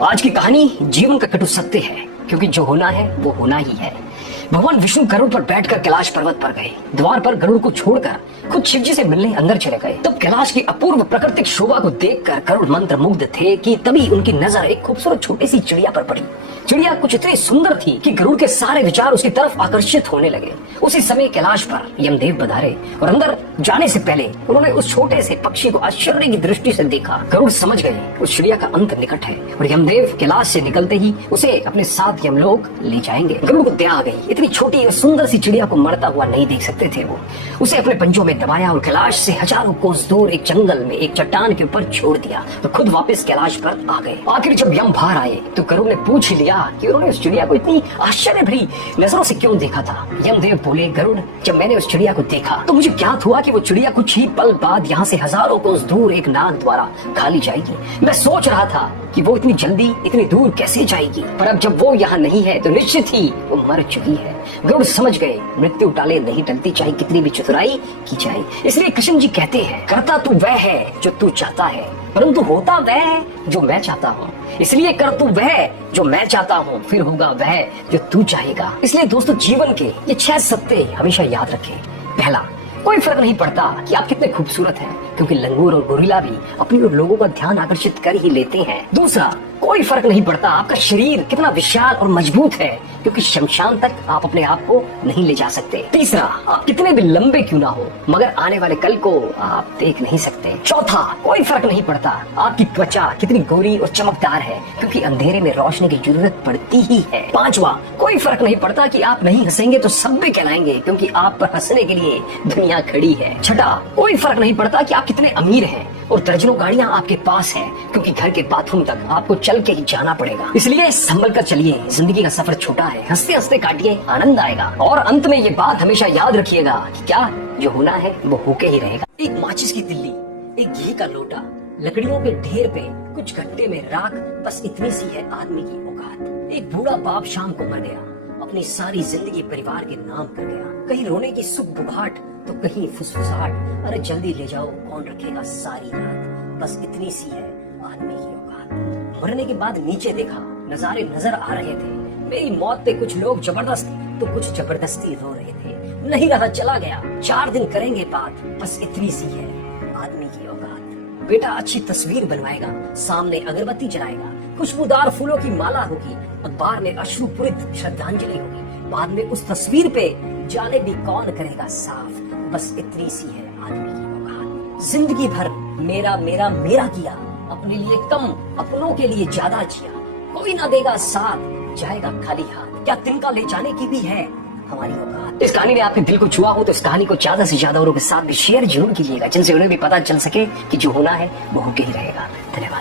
आज की कहानी जीवन का कटु सत्य है, क्योंकि जो होना है वो होना ही है। भगवान विष्णु गरुड़ पर बैठकर कैलाश पर्वत पर गए। द्वार पर गरुड़ को छोड़कर खुद शिव जी से मिलने अंदर चले गए। तब कैलाश की अपूर्व प्राकृतिक शोभा को देखकर गरुड़ मंत्र मुग्ध थे कि तभी उनकी नजर एक खूबसूरत छोटी सी चिड़िया पर पड़ी। चिड़िया कुछ इतनी सुंदर थी कि गरुड़ के सारे विचार उसकी तरफ आकर्षित होने लगे। उसी समय कैलाश पर यमदेव पधारे और अंदर जाने से पहले उन्होंने उस छोटे से पक्षी को आश्चर्य की दृष्टि से देखा। गरुड़ समझ गए उस चिड़िया का अंत निकट है और यमदेव कैलाश से निकलते ही उसे अपने साथ यमलोक ले जाएंगे। गरुड़ को दया आ गई। इतनी छोटी और सुंदर सी चिड़िया को मरता हुआ नहीं देख सकते थे वो। उसे अपने पंजों में दबाया और कैलाश से हजारों कोस दूर एक जंगल में एक चट्टान के ऊपर छोड़ दिया तो खुद वापस कैलाश पर आ गए। आखिर जब यम बाहर आए तो गरुड़ ने पूछ लिया कि उन्होंने उस चिड़िया को इतनी आश्चर्य भरी नजरों से क्यों देखा था। यमदेव बोले, गरुड़, जब मैंने उस चिड़िया को देखा तो मुझे ज्ञात हुआ कि वो चिड़िया कुछ ही पल बाद यहाँ से हजारों कोस दूर एक नाग द्वारा खा ली जाएगी। मैं सोच रहा था कि वो इतनी जल्दी इतनी दूर कैसे जाएगी, पर अब जब वो यहाँ नहीं है तो निश्चित ही वो मर चुकी है। गरुड़ समझ गए मृत्यु टाले नहीं टलती, चाहे कितनी भी चतुराई की जाए। इसलिए कृष्ण जी कहते हैं, करता तू वह है जो तू चाहता है, परंतु होता वह है जो मैं चाहता हूँ। इसलिए कर तू वह जो मैं चाहता हूँ, फिर होगा वह जो तू चाहेगा। इसलिए दोस्तों, जीवन के ये 6 सत्य हमेशा याद रखें। पहला, कोई फर्क नहीं पड़ता कि आप कितने खूबसूरत हैं, क्योंकि लंगूर और गोरिल्ला भी अपनी ओर लोगों का ध्यान आकर्षित कर ही लेते हैं। दूसरा, कोई फर्क नहीं पड़ता आपका शरीर कितना विशाल और मजबूत है, क्योंकि शमशान तक आप अपने आप को नहीं ले जा सकते। तीसरा, आप कितने भी लंबे क्यों ना हो, मगर आने वाले कल को आप देख नहीं सकते। चौथा, कोई फर्क नहीं पड़ता आपकी त्वचा कितनी गोरी और चमकदार है, क्योंकि अंधेरे में रोशनी की जरूरत पड़ती ही है। पांचवा, कोई फर्क नहीं पड़ता कि आप नहीं हंसेंगे तो सब भी कहलाएंगे, क्योंकि आप पर हंसने के लिए दुनिया खड़ी है। छठा, कोई फर्क नहीं पड़ता कि आप कितने अमीर हैं और दर्जनों गाड़ियां आपके पास हैं, क्योंकि घर के बाथरूम तक आपको चल के ही जाना पड़ेगा। इसलिए संभल कर चलिए, जिंदगी का सफर छोटा है, हंसते हंसते काटिए, आनंद आएगा। और अंत में ये बात हमेशा याद रखिएगा कि क्या जो होना है वो होके ही रहेगा। एक माचिस की तिल्ली, एक घी का लोटा, लकड़ियों के ढेर पे कुछ गट्टे में राख, बस इतनी सी है आदमी की औकात। एक बूढ़ा बाप शाम को मर गया, अपनी सारी जिंदगी परिवार के नाम कर गया। कहीं रोने की सुख बुघाट तो कहीं फुसफुसाहट, अरे जल्दी ले जाओ कौन रखेगा सारी रात, बस इतनी सी है आदमी की औकात। मरने के बाद नीचे देखा, नजारे नजर आ रहे थे। मेरी मौत पे कुछ लोग जबरदस्त तो कुछ जबरदस्ती रो रहे थे। नहीं रहा चला गया, 4 दिन करेंगे बात, बस इतनी सी है आदमी की औकात। बेटा अच्छी तस्वीर बनवाएगा, सामने अगरबत्ती जलाएगा, खुशबूदार फूलों की माला होगी, अखबार में अश्रुपूरित श्रद्धांजलि होगी, बाद में उस तस्वीर पे जाने भी कौन करेगा साफ, बस इतनी सी है आदमी की औकात। जिंदगी भर मेरा मेरा मेरा किया, अपने लिए कम अपनों के लिए ज्यादा जिया, कोई ना देगा साथ जाएगा खाली हाथ, क्या तिनका ले जाने की भी है हमारी औकात। इस कहानी ने आपके दिल को छुआ हो तो इस कहानी को ज्यादा से ज्यादा औरों के साथ भी शेयर जरूर कीजिएगा, जिनसे उन्हें भी पता चल सके कि जो होना है वो होके ही रहेगा। धन्यवाद।